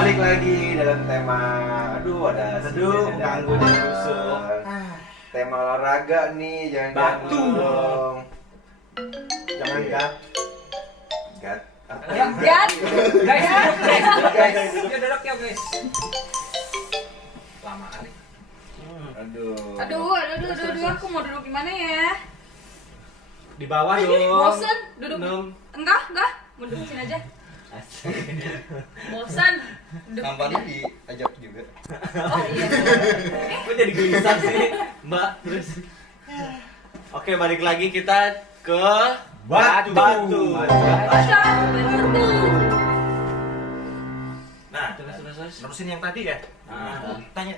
Balik lagi dalam tema, ada ganggu dan busuk. Tema olahraga nih, jangan Batu. dong. Jangan Iya. gat. Gat. Guys, duduk ya guys. Lama kali. Aduh, aku mau duduk di mana ya? Di bawah dong. Bosen duduk. Enam. Enggak, mau duduk sini aja. Bosan. Duduk. Nampaknya diajak juga. Oh iya. Kok jadi gelisah sih, Mbak? Terus. Oke, balik lagi kita ke Batu. Batu. Baca. Nah, terus. Nerusin yang tadi ya. Tanya,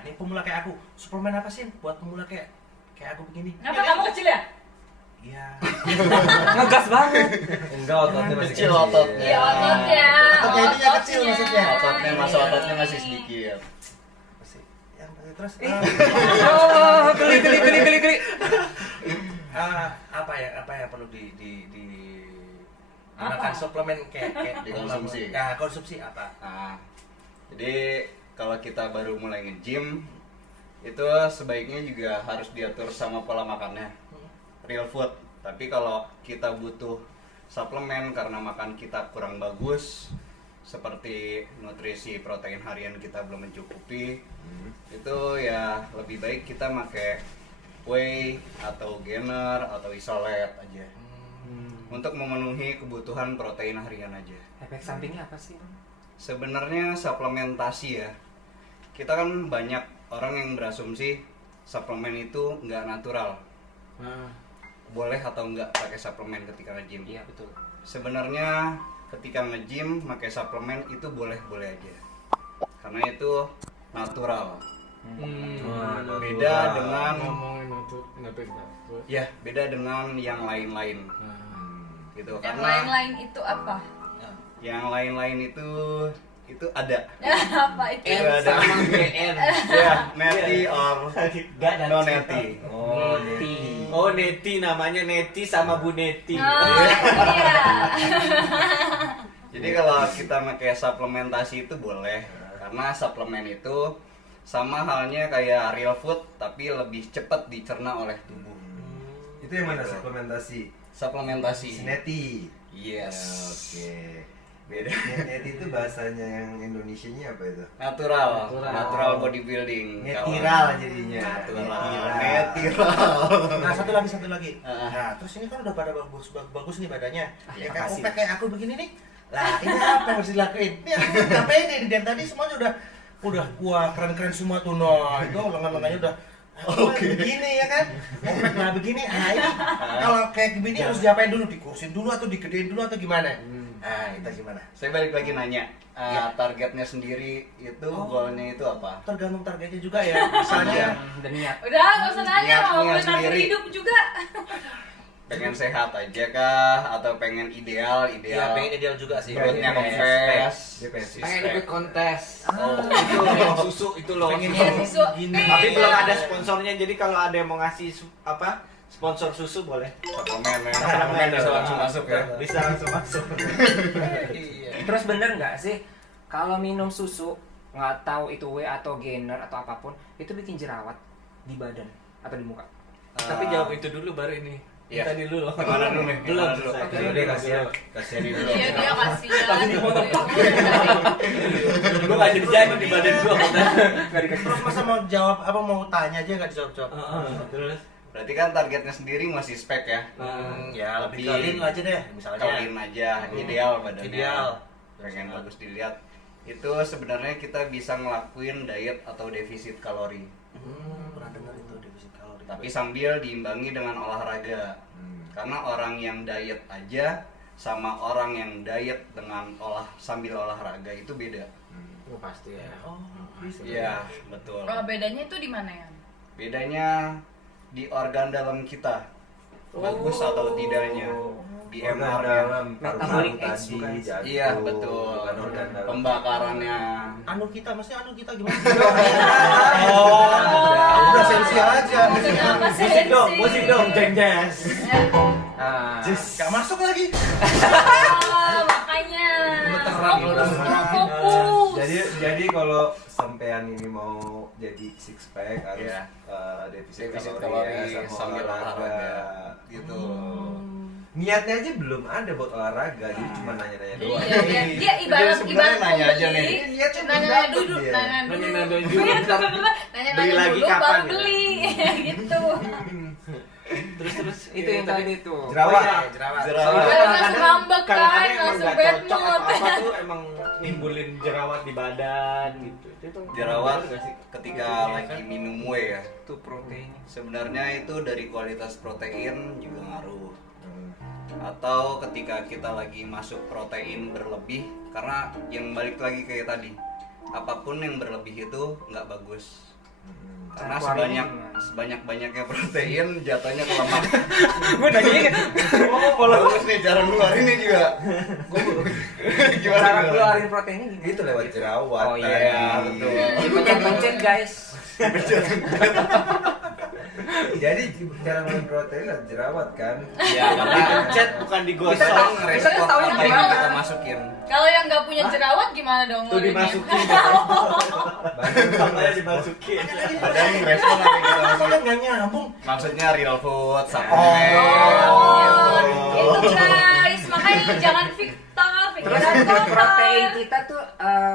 ini pemula kayak aku, suplemen apa sih buat pemula kayak aku begini? Kenapa kamu kecil ya? Iya. Ngegas banget. Enggak, ototnya masih Kecil ototnya. Iya, otot ya. Ototnya ininya kecil maksudnya. Ototnya masih sedikit. Yang terus Oh, geli. apa ya perlu di gunakan suplemen kayak Dikonsumsi. Ya, konsumsi apa? Nah, jadi kalau kita baru mulai nge-gym itu sebaiknya juga harus diatur sama pola makannya, real food. Tapi kalau kita butuh suplemen karena makan kita kurang bagus, seperti nutrisi protein harian kita belum mencukupi, itu ya lebih baik kita pakai whey atau gainer atau isolate aja untuk memenuhi kebutuhan protein harian aja. Efek sampingnya apa sih? Sebenarnya suplementasi ya, kita kan banyak orang yang berasumsi suplemen itu nggak natural, boleh atau nggak pakai suplemen ketika nge-gym. Iya betul. Sebenarnya ketika nge-gym pakai suplemen itu boleh-boleh aja, karena itu natural. Beda dengan ya beda dengan yang lain-lain gitu. Yang Karena lain-lain itu apa? yang lain-lain itu ada. Apa itu? Itu ada. Sama GN. Ya, neti or no neti. Oh, Neti. Oh, Neti namanya Neti sama Bu Neti. Oh, iya. Jadi kalau kita pakai suplementasi itu boleh, karena suplemen itu sama halnya kayak real food tapi lebih cepat dicerna oleh tubuh. Itu yang mana Gitu. Suplementasi. Sineti. Yes. Oke. Beda. Neti itu bahasanya yang Indonesianya apa itu? Natural bodybuilding. Netiral jadinya. Netiral. Nah, satu lagi. Nah, terus ini kan udah pada bagus nih badannya. Ya kayak makasih. opek kayak aku begini nih. Lah, ini apa yang harus dilakuin? Ini aku ngapain nih? Dan tadi semuanya udah wah keren-keren semua tuh. Nah, itu lengan-lengannya udah begini ya kan? Opek lah begini. Ah, ini kalau kayak begini harus diapain dulu? Dikurusin dulu atau digedein dulu atau gimana? Ah, itu gimana? Saya balik lagi nanya, Ya. targetnya sendiri itu goalnya itu apa? Tergantung targetnya juga ya. Misalnya Dan niat. Udah, nggak usah nanya. Niat Mau punya gue target sendiri. hidup juga. Pengen sehat aja kah? Atau pengen ideal? ya pengen ideal juga sih. Perutnya Pengen kempes. Dia pengen six Pengen pack. ikut kontes. Oh, Itu yang susu itu loh. Pengen Iya, Susu. susu. gini. Tapi Iya. belum ada sponsornya. Jadi kalau ada yang mau ngasih sponsor susu boleh. suplemen ya. Suplemen. Suplemen bisa langsung masuk ya. Bisa langsung masuk. Iya. Terus bener nggak sih kalau minum susu nggak tahu itu whey atau gainer atau apapun itu bikin jerawat di badan atau di muka? Tapi jawab itu dulu baru ini. Iya. Tadi dulu loh. Gimana dulu nih? Belum Gimana dulu? selesai. Oke, udah Kasihan dulu. Iya, dia kasihan. Lagi dipotong. Gue gak jadi di badan gue. Terus masa mau jawab apa mau tanya aja nggak dijawab-jawab? Terus. Berarti kan targetnya sendiri masih spek ya. Ya lebih Lebih clean aja deh misalnya. Clean aja, ideal badannya. Ideal. Pengen bagus dilihat. Itu sebenarnya kita bisa ngelakuin diet atau defisit kalori. Pernah dengar itu defisit kalori. Tapi sambil diimbangi dengan olahraga. Karena orang yang diet aja sama orang yang diet dengan sambil olahraga itu beda. Pasti ya. Oh, Iya, betul. Oh, bedanya itu di mana ya? Bedanya di organ dalam kita. Bagus atau tidaknya. Di organ MR-nya. dalam Metabolic paru-paru age, bukan? tadi, jantung, Iya, betul. bukan organ dalam. Pembakarannya. anu kita gimana? Oh, udah sensi aja. Kenapa Musik dong, jeng jazz. Ah, Gak masuk lagi. Oh, makanya. Gemeteran Fokus, udah. fokus. Jadi kalau sampean ini mau jadi six pack harus Iya. defisit Defisit kalori, kalori sama sambil olahraga gitu. Niatnya aja belum ada buat olahraga, jadi cuma nanya-nanya doang. Iya, dia ibarat Jadi sebenarnya nanya aja nih. Niatnya belum Nanya dapet dulu, dia. nanya dulu. Nanya dulu, Iya, ntar nanya beli lagi dulu kapan baru gitu. beli gitu. Terus Itu yang tadi tuh. Jerawat. Oh, iya. Jerawat. Jerawat. Langsung ngambek kan, kadang-kadang emang langsung nggak bad cocok mood. atau apa tuh emang nimbulin jerawat di badan gitu. Itu Jerawat bener nggak sih? ketika lagi minum whey ya. Tuh protein. Sebenarnya itu dari kualitas protein juga ngaruh. Atau ketika kita lagi masuk protein berlebih, karena yang balik lagi kayak tadi, apapun yang berlebih itu nggak bagus. Karena Cara sebanyak-banyaknya protein jatuhnya ke lemak. Gue nanya Oh, kalau bagus nih cara ngeluarinnya juga. Gimana? cara gimana? keluarin proteinnya gimana? Itu lewat jerawat. Oh, iya, tadi. betul. Dipencet-pencet guys. Jadi cara ngeluarin protein adalah jerawat kan? Ya, karena Dipencet bukan digosok. kita ngerespon Kita tahu yang apa yang gimana. kita masukin. Kalau yang nggak punya jerawat gimana dong? Tuh ngeluarinnya? dimasukin. Tambahnya dimasukin. Padahal ngerespon apa yang kita masukin. Soalnya nggak nyambung. Maksudnya real food, supplement. Oh, gitu. itu guys, makanya jangan Victor, Terus pikiran protein kotor. kita tuh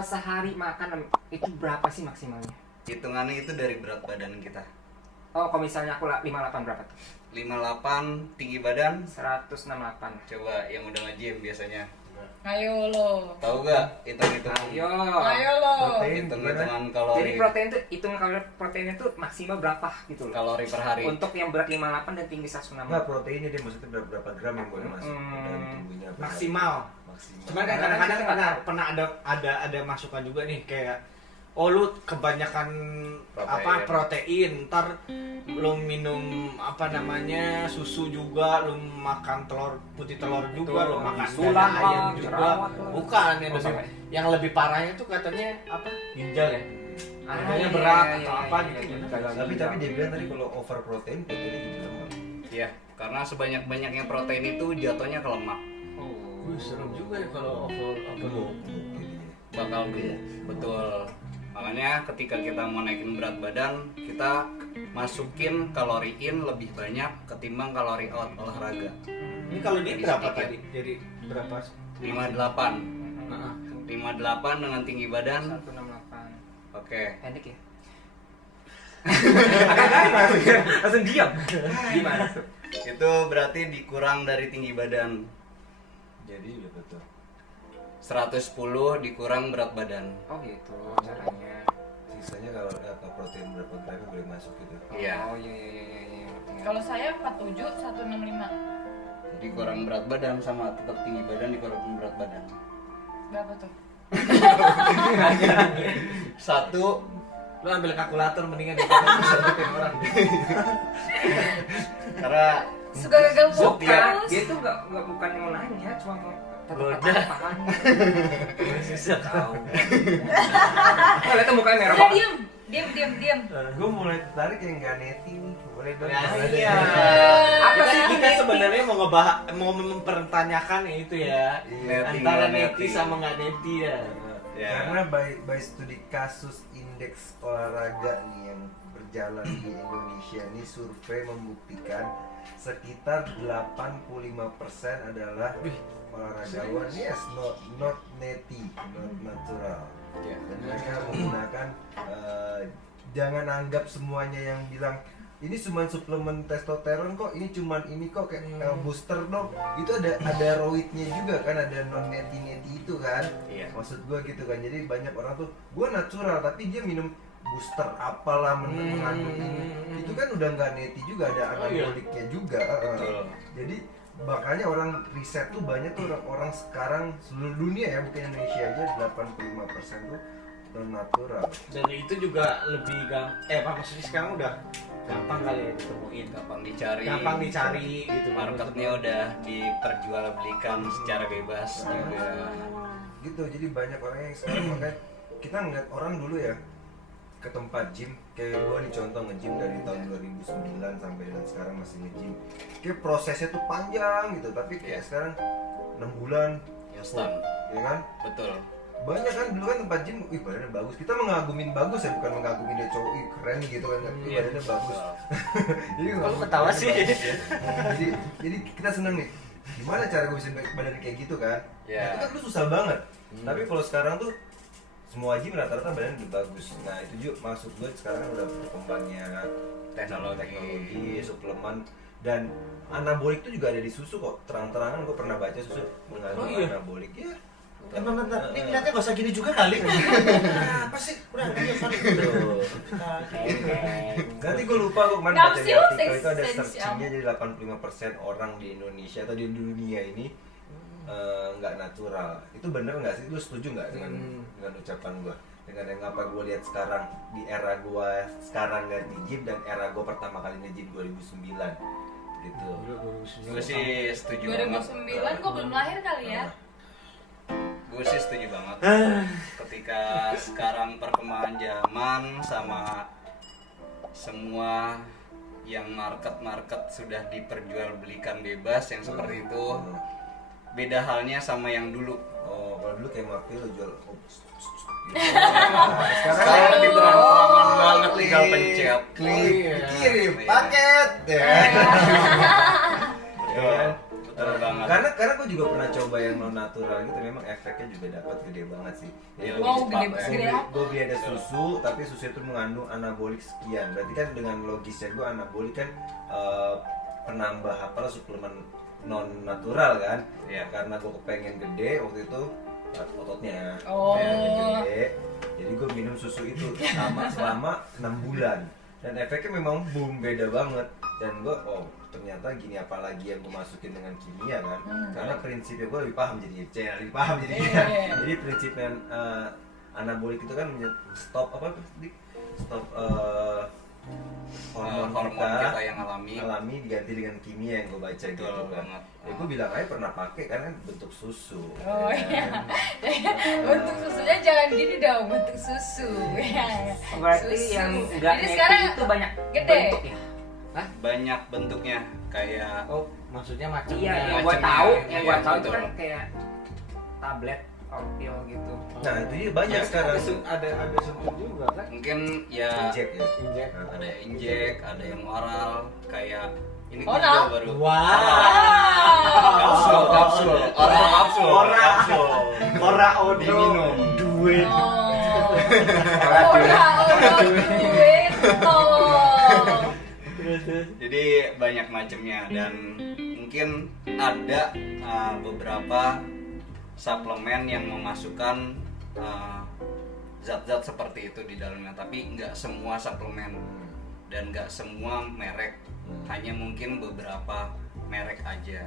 sehari makan itu berapa sih maksimalnya? Hitungannya itu dari berat badan kita. Oh, kalau misalnya aku 58 berapa tuh? 58 tinggi badan. 168. Coba yang udah nge-gym biasanya. Ayo lo, Tahu gak hitung-hitung? Ayo. ayo lo. Protein. Hitung-hitungan Jadi kalori. protein tuh hitung kalori proteinnya tuh maksimal berapa gitu loh. Kalori per hari. Untuk yang berat 58 dan tinggi 168. Enggak, proteinnya dia maksudnya berapa gram yang boleh masuk ke dalam tubuhnya. berapa? Maksimal. Maksimal. Cuman kan kadang-kadang pernah ada masukan juga nih kayak lu kebanyakan protein, ntar lu minum susu juga, lu makan putih telur juga, lu makan Sulam dada ayam lah, juga. jerawat lah. Bukan sampai. yang lebih parahnya tuh katanya ginjal ya. Ginjalnya iya, berat iya, atau iya, apa iya, gitu. iya. Gagal Tapi ginjal. dia bilang tadi kalau over protein proteinnya jadi lemah. Iya, karena sebanyak-banyaknya protein itu jatuhnya ke lemak. Wih, serem juga ya kalau over Gemuk jadinya. Bakal gemuk. Betul. Makanya ketika kita mau naikin berat badan, kita masukin kalori in lebih banyak ketimbang kalori out olahraga. Ini kalau dia Lebih berapa sedikit. tadi? Jadi berapa? 58. Heeh. 58 dengan tinggi badan. 168. Oke. Pendek ya? Agak langsung diam. Gimana tuh? Itu berarti dikurang dari tinggi badan. Jadi berapa tuh? 110 dikurang berat badan. Oh gitu caranya. Sisanya kalau ada protein berapa gram boleh masuk gitu. Iya. Oh iya iya iya iya. Kalau saya 47, 165. Jadi kurang berat badan sama tetap tinggi badan dikurang berat badan. Berapa tuh? Satu. Lu ambil kalkulator mendingan daripada sebutin orang. Karena Suka gagal Bukan, fokus. dia tuh nggak bukan mau nanya, cuma mau Goda. apaan. Susah tahu. Oh, lihat tuh mukanya merah Udah banget. diam. Gue mulai tertarik yang nggak neti nih. Boleh dong. Ya, iya. Apa Apa sih sih kita neti? sebenarnya mau mempertanyakan itu ya. Iya. Antara nggak neti sama nggak neti ya. Ya. Karena by studi kasus indeks olahraga nih yang berjalan di Indonesia ini survei membuktikan sekitar 85% adalah olahragawan not neti, not natural. Ya. Dan mereka menggunakan jangan anggap semuanya yang bilang ini cuma suplemen testosteron kok, ini cuman ini kok kayak booster dong. Itu ada roidnya juga kan, ada non neti itu kan. Iya. Maksud gua gitu kan. Jadi banyak orang tuh gua natural tapi dia minum booster apalah mengandung ini. Itu kan udah nggak neti juga, ada Oh, iya. anaboliknya juga. Betul. Jadi makanya orang riset tuh banyak tuh orang sekarang seluruh dunia ya, bukan Indonesia aja 85% tuh non natural. Dan itu juga lebih maksudnya sekarang udah gampang kali ya ditemuin. Gampang dicari. gitu. Marketnya udah diperjualbelikan secara bebas juga. Gitu, jadi banyak orang yang sekarang makanya kita ngeliat orang dulu ya ke tempat gym, kayak gua nih contoh nge-gym dari tahun 2009 sampai dan sekarang masih nge-gym. Kayak prosesnya tuh panjang gitu, tapi kayak Iya. sekarang 6 bulan Instan. ya kan? Betul. banyak kan dulu kan tempat gym, wih badannya bagus. Kita mengagumin bagus ya, bukan mengagumin dia cowok, ih keren gitu kan. Ih badannya bagus. Jadi Kalau ketawa sih. jadi kita seneng nih. Gimana cara gue bisa badan kayak gitu kan? Iya. Nah, itu kan dulu susah banget. Tapi kalau sekarang tuh semua gym rata-rata badan udah bagus. Nah itu juga maksud gue sekarang kan udah berkembangnya teknologi, suplemen dan anabolik itu juga ada di susu kok. Terang-terangan gue pernah baca susu mengandung anabolik ya. Bentar, ini ngeliatnya gak usah gini juga kali. Apa sih? Udah, ayo kali. Nanti gue lupa, gue kemarin baca di Kapsul artikel itu ada esensial. searchingnya, jadi 85% orang di Indonesia atau di dunia ini nggak natural. Itu bener nggak sih? Lu setuju nggak dengan ucapan gue? Dengan yang apa gue lihat sekarang di era gue sekarang ganti gym dan era gue pertama kali nge-gym 2009 gitu. Gue sih setuju banget. 2009 kok belum lahir kali ya? Gue sih setuju banget. Ketika sekarang perkembangan zaman sama semua yang market sudah diperjualbelikan bebas yang seperti itu, beda halnya sama yang dulu. Oh, kalau dulu kayak mafia lo jual Sekarang lebih terang-terangan banget, tinggal pencet klik, iya. kirim Iya. paket ya. Betul, betul banget. Karena gue juga pernah coba yang non natural gitu, memang efeknya juga dapat gede banget sih. Iya, Wow, lebih gede cepat. gede apa? Gue beli ada susu, tapi susu itu mengandung anabolik sekian. Berarti kan dengan logisnya gue anabolik kan penambah apalah suplemen non natural kan. Iya. Karena gue kepengen gede waktu itu ototnya Oh. pengen gede. Jadi gue minum susu itu selama 6 bulan. Dan efeknya memang boom, beda banget. Dan gue ternyata gini, apalagi yang gue masukin dengan kimia kan. Karena prinsipnya gue lebih paham jadi lebih paham jadi Iya. jadi prinsipnya anabolik itu kan stop apa tadi? Stop hormon kita yang alami diganti dengan kimia yang gue baca Betul gitu kan. banget. Ya gue bilang aja pernah pakai karena bentuk susu. Oh ya kan? iya. Bentuk susunya jangan gini dong, bentuk susu. Ya. Berarti Susu. yang enggak Jadi sekarang itu banyak gede. bentuk ya? Banyak bentuknya kayak Oh, maksudnya macamnya. Iya, yang gua Macamnya, tahu, iya, yang gua tahu itu betul. kan kayak tablet or pil gitu. Nah itu dia banyak sekarang. Ada suntik juga kan? mungkin ya Injek ya. Injek. ada yang injek, ada yang oral, kayak ini Oral? juga baru. Wow. Kapsul, oral kapsul. Ora odo Diminum. duit. Oh. Ora duit. Oh. Jadi banyak macamnya dan mungkin ada beberapa suplemen yang memasukkan zat-zat seperti itu di dalamnya, tapi nggak semua suplemen dan nggak semua merek, hanya mungkin beberapa merek aja.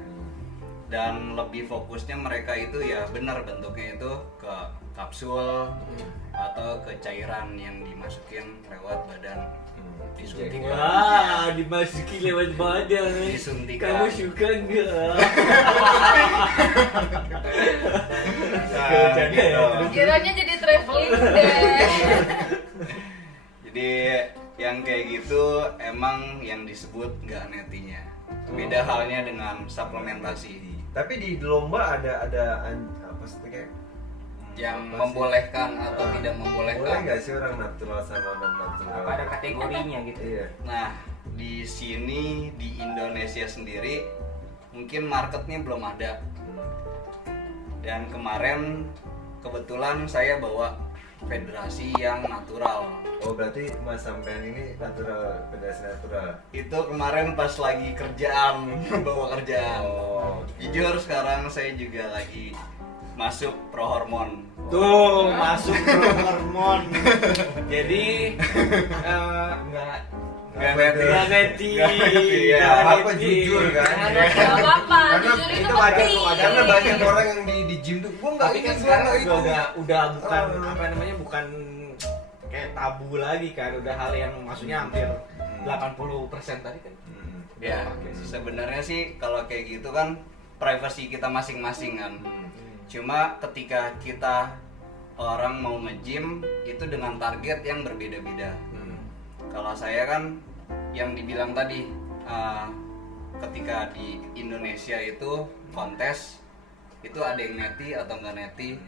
Dan lebih fokusnya mereka itu ya benar bentuknya itu ke kapsul atau ke cairan yang dimasukin lewat badan, disuntikan. Wah, dimasuki lewat badan. Disuntikan. Kamu suka enggak? Kiranya jadi traveling deh. Jadi yang kayak gitu emang yang disebut nggak netinya. Beda halnya dengan suplementasi Tapi di lomba ada apa sih kayak yang apa sih? membolehkan atau Ah, tidak boleh membolehkan. nggak sih orang natural sama non natural? Apa ada kategorinya gitu? Iya. Nah, di sini di Indonesia sendiri mungkin marketnya belum ada. Dan kemarin kebetulan saya bawa federasi yang natural. Oh berarti Mas sampean ini natural, federasi natural. Itu kemarin pas lagi kerjaan, bawa kerjaan. Oh. Jujur sekarang saya juga lagi masuk pro hormon. Tuh, masuk pro hormon. Jadi enggak Nggak neti. Nggak neti. Nggak neti, ya. Nggak Apa neti. jujur kan? Gak apa-apa, Karena jujur itu itu wajar penting. kok, wajar. Karena banyak orang yang di gym tuh, gua nggak Tapi kan ini, gua sekarang nggak itu. udah bukan Oh. apa namanya, bukan kayak tabu lagi kan, udah hal yang maksudnya hampir 80% tadi kan. Ya, sebenarnya sih kalau kayak gitu kan privasi kita masing-masing kan. Cuma ketika kita orang mau nge-gym itu dengan target yang berbeda-beda. Kalau saya kan yang dibilang tadi ketika di Indonesia itu kontes itu ada yang neti atau nggak neti.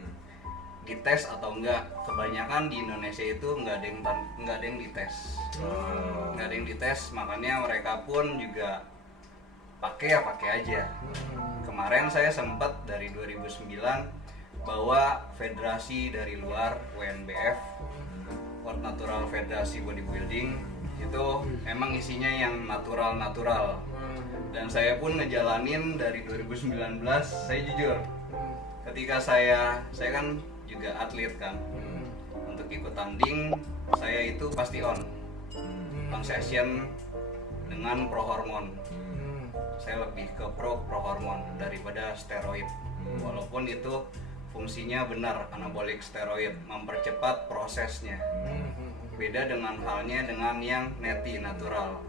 dites atau enggak. Kebanyakan di Indonesia itu nggak ada yang dites. Nggak ada yang dites, makanya mereka pun juga pakai aja. Kemarin saya sempat dari 2009 bawa federasi dari luar, WNBF, World Natural Federasi Bodybuilding, itu emang isinya yang natural. Dan saya pun ngejalanin dari 2019. Saya jujur, ketika saya kan juga atlet kan, untuk ikut tanding saya itu pasti on session dengan pro hormon. Saya lebih ke pro hormon daripada steroid, walaupun itu fungsinya benar, anabolik steroid mempercepat prosesnya. Beda dengan halnya dengan yang neti natural,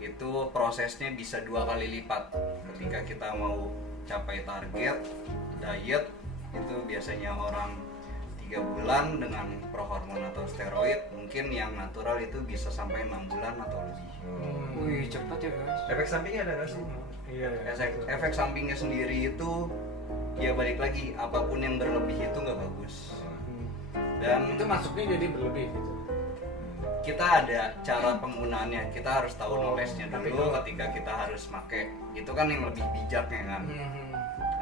itu prosesnya bisa 2 kali lipat. Ketika kita mau capai target diet, itu biasanya orang 3 bulan dengan pro hormon atau steroid, mungkin yang natural itu bisa sampai 6 bulan atau lebih. Wih, cepet ya guys. Efek sampingnya ada nggak sih? Iya. Efek sampingnya sendiri itu ya balik lagi, apapun yang berlebih itu nggak bagus. Dan Itu masuknya jadi berlebih gitu. kita ada cara penggunaannya, kita harus tahu knowledge-nya dulu ketika kita harus make. Itu kan yang lebih bijaknya kan.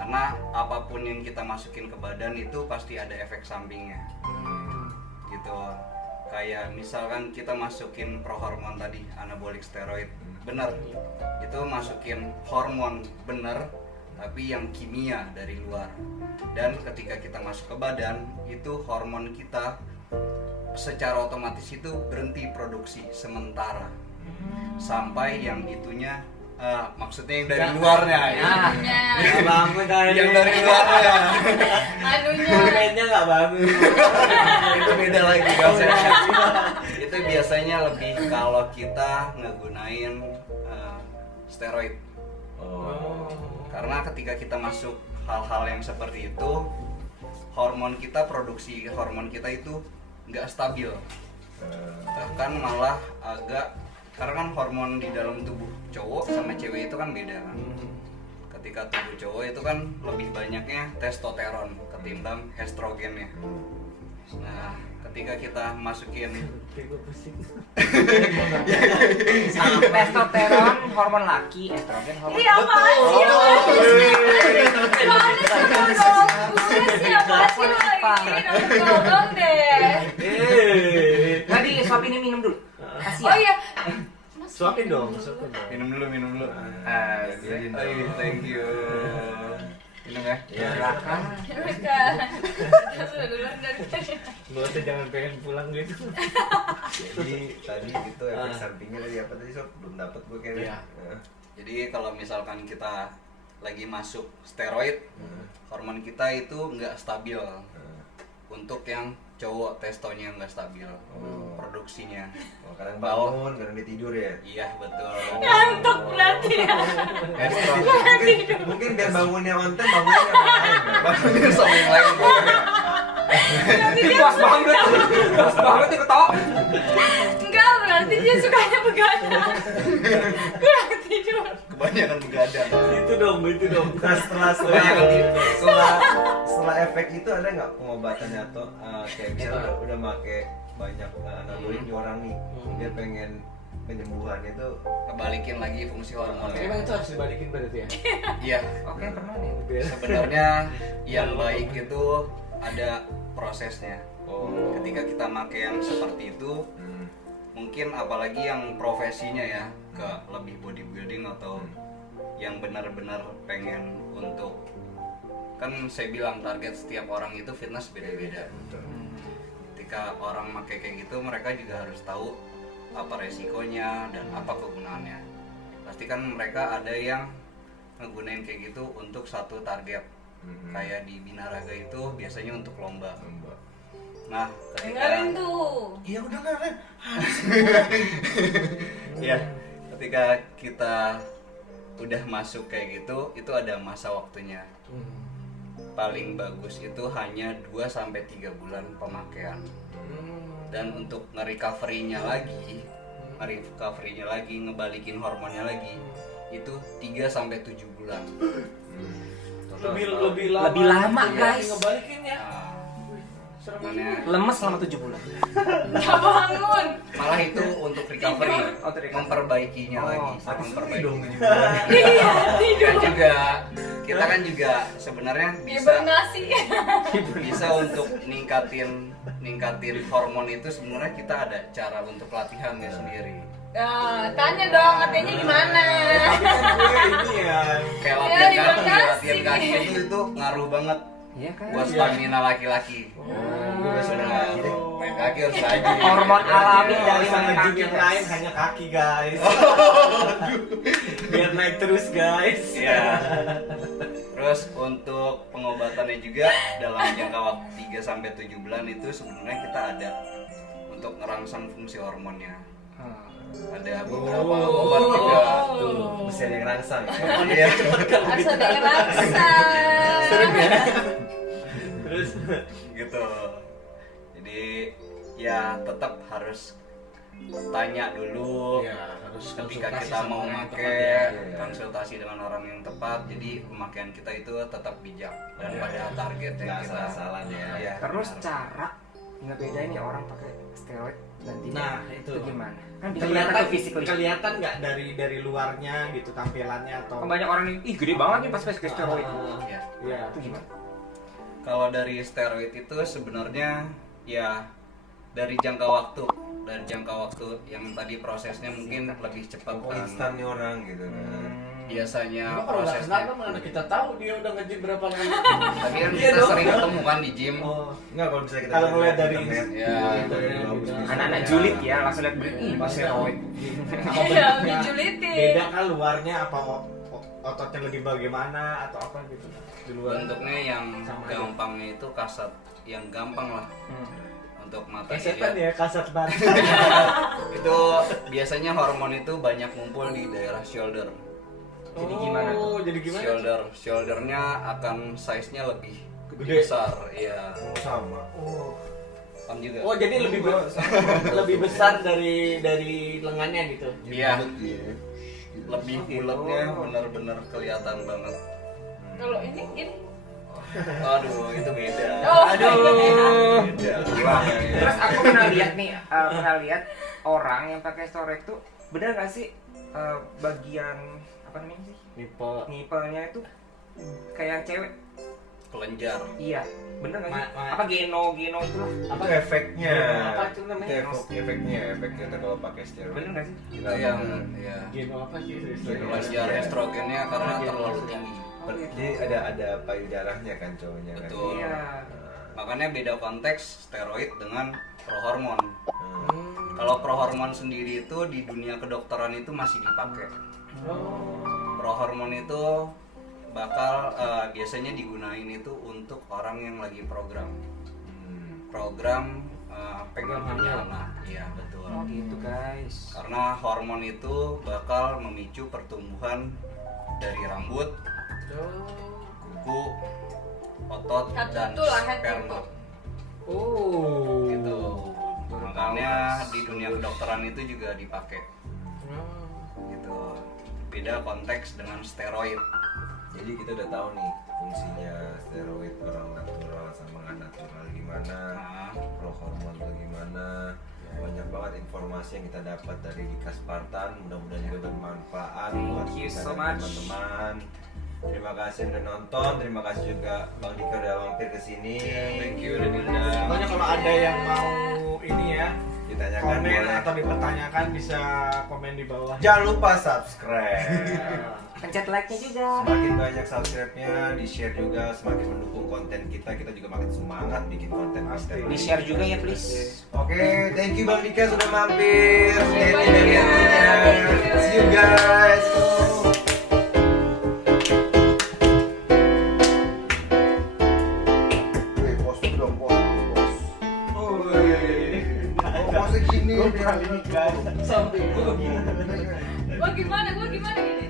Karena apapun yang kita masukin ke badan itu pasti ada efek sampingnya. Gitu. Kayak misalkan kita masukin pro hormon tadi, anabolik steroid, bener. Itu masukin hormon bener, tapi yang kimia dari luar. Dan ketika kita masuk ke badan, itu hormon kita secara otomatis itu berhenti produksi sementara. Sampai yang itunya maksudnya yang dari luarnya ya. Anunya. Nggak bangun kayaknya. Yang dari luarnya. Anunya. Kayaknya nggak bangun. Itu beda lagi konsepnya. Itu biasanya lebih kalau kita ngegunain steroid. Karena ketika kita masuk hal-hal yang seperti itu, produksi hormon kita itu nggak stabil, bahkan malah agak, karena kan hormon di dalam tubuh cowok sama cewek itu kan beda kan. Ketika tubuh cowok itu kan lebih banyaknya testosteron ketimbang estrogennya. Nah, ketika kita masukin Testosteron hormon laki, estrogen hormon. Iya apaan sih? Gimana sih siapa sih lo ini tolong deh. Tadi suapin ini minum dulu. Kasih Oh ya. iya. Suapin dong. minum dulu. Asik. Thank you. Minum ya. Silakan. Silakan. Sudah duluan dari tadi. Lu aja jangan pengen pulang gitu. Jadi tadi itu efek sampingnya dari apa tadi Sob? Belum dapat gue kayaknya. Iya. Jadi kalau misalkan kita lagi masuk steroid, hormon kita itu nggak stabil. Untuk yang cowok, testonya nggak stabil, produksinya. Oh, kadang bangun, kadang dia tidur ya. Iya betul. Ngantuk berarti ya. Mungkin biar bangunnya on time, bangunnya yang lain. Bangunnya sama yang lain. Puas banget. Puas banget itu toh. Enggak, berarti dia sukanya begadang. Kurang tidur. Kebanyakan begadang. Itu dong. Nah, setelah efek itu ada nggak pengobatannya atau kayak misalnya udah make banyak anabolik orang nih, dia pengen penyembuhannya itu Kebalikin lagi fungsi hormonnya. Emang itu harus dibalikin berarti ya? Iya. Oke, pernah nih. Sebenarnya yang baik itu ada prosesnya. Ketika kita make yang seperti itu, mungkin apalagi yang profesinya ya ke lebih bodybuilding atau yang benar-benar pengen untuk, kan saya bilang target setiap orang itu fitness beda-beda. Ketika orang make kayak gitu, mereka juga harus tahu apa resikonya dan apa kegunaannya. Pasti kan mereka ada yang ngegunain kayak gitu untuk satu target. Kayak di Binaraga itu biasanya untuk lomba. Nah, Dengerin tuh. Iya udah dengerin. ya, ketika kita udah masuk kayak gitu, itu ada masa waktunya. Paling bagus itu hanya 2-3 bulan pemakaian. Dan untuk nge-recovery-nya lagi, ngebalikin hormonnya lagi, itu 3-7 bulan. Lebih lama Lebih lama, guys. Ngebalikin ya. Nah, Makanya Lemes selama 7 bulan. Gak bangun. malah itu untuk recovery, Oh, untuk recovery. memperbaikinya Oh, lagi, Mati suri memperbaiki. dong 7 bulan. Iya, tidur. Dan juga kita kan juga sebenarnya bisa Hibernasi. bisa untuk ningkatin hormon itu sebenarnya kita ada cara untuk latihannya sendiri. Nah, tanya dong artinya gimana? Tapi kan gue ini ya. Kayak Ya, latihan kaki itu ngaruh banget Iya kan? buat stamina laki-laki. Gue besok main Nah, kaki deh. main kaki harus rajin. Hormon alami dari Bisa main nge-gym kaki, yang guys. lain hanya kaki guys. Biar naik terus guys. Iya. Terus untuk pengobatannya juga dalam jangka waktu 3 sampai 7 bulan itu sebenarnya kita ada untuk ngerangsang fungsi hormonnya. Ada beberapa obat juga. Oh. Bisa yang rangsang. Iya. Harus ada yang rasa. Terus Gitu. Jadi ya tetap harus tanya dulu ya harus ketika konsultasi kita sama mau orang yang pakai tepat ya. konsultasi dengan orang yang tepat, jadi pemakaian kita itu tetap bijak dan Iya. pada target yang Nggak kita salah-salah ya. Iya, Terus benar. cara nggak beda ini orang pakai steroid dan tidak. Nah, itu. gimana? Kan bisa kelihatan Kelihatan tuh physically. kelihatan nggak dari luarnya gitu tampilannya atau Kan banyak orang yang ih gede banget nih pas pakai steroid. Iya. ya. Itu gimana? Kalau dari steroid itu sebenarnya ya dari jangka waktu yang tadi prosesnya mungkin lebih cepat Kok kan. instan nih orang gitu kan. Biasanya Cuma kalau nggak prosesnya. kenal mana kita tahu dia udah nge-gym berapa lama. Tapi kan Iya kita dong. sering ketemu kan di gym. Oh. Enggak kalau bisa kita Kalau lihat ngeliat dari internet, Ya, dari iya, bagus iya. bisa. Anak-anak julid ya langsung lihat berita ih pas steroid. Sama Iya, bentuknya. dijulitin. Beda kan luarnya apa ototnya lebih bagaimana atau apa gitu di luar. bentuknya yang Sama aja. gampangnya itu kasat, yang gampang lah untuk mata Setan dilihat. ya kasat banget. Itu biasanya hormon itu banyak ngumpul di daerah shoulder. Jadi gimana tuh? Oh, jadi gimana? Shouldernya akan size-nya lebih Gede. besar, iya. Oh, sama. Oh. Om juga. Oh, jadi lebih besar dari lengannya gitu. Iya. Bulet dia. Lebih bulatnya benar-benar kelihatan banget. Kalau ini Aduh, itu beda. Oh. Aduh. Beda. Terus aku pernah lihat nih, orang yang pakai steroid tuh bener gak sih bagian apa namanya sih Nipe. nipelnya itu kayak cewek? Kelenjar. Iya, bener gak sih? Ma- Apa geno itulah? Itu efeknya. Apa itu namanya? Itu efeknya kita kalau pakai steroid. Bener gak sih? Gila Itu yang banget. ya. Geno apa sih? Kelenjar estrogennya karena terlalu tinggi. Jadi ada payudaranya kan cowoknya kan. Betul. Iya. Makanya beda konteks steroid dengan prohormon. Hmm. Kalau prohormon sendiri itu di dunia kedokteran itu masih dipakai. Prohormon itu bakal biasanya digunain itu untuk orang yang lagi program pengen punya anak. Iya betul. Oh gitu guys. Karena hormon itu bakal memicu pertumbuhan dari rambut, kuku, otot, Head dan tutul lah, head sperma. tutul. Oh. Gitu. Makanya di dunia kedokteran itu juga dipakai. Gitu. Beda konteks dengan steroid. Jadi kita udah tahu nih fungsinya steroid orang natural sama nggak natural gimana, Nah, prohormon tuh gimana. Banyak banget informasi yang kita dapat dari Dika Spartan. Mudah-mudahan juga bermanfaat buat Thank you kita so dan much. teman-teman. Terima kasih udah nonton. Terima kasih juga Bang Dika udah mampir ke sini. thank you udah diundang. Pokoknya kalau ada yang mau ini ya, Ditanyakan komen boleh. atau dipertanyakan bisa komen di bawah. Jangan lupa subscribe. Pencet like-nya juga. Semakin banyak subscribe-nya, di-share juga, semakin mendukung konten kita juga makin semangat bikin konten Pasti. Di share juga ya please. Oke, thank you Bang Dika sudah mampir. Sudah Bye-bye. dari hatinya. See you guys. Wih, pos dong, pos. Oh, posnya gini. Sampai gua gimana? Gua gimana gini?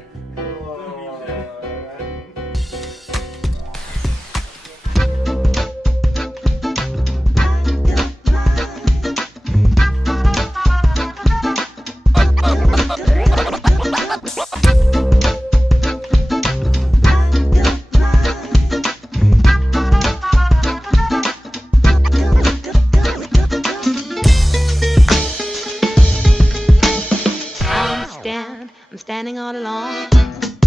Thank you. I'm standing all alone.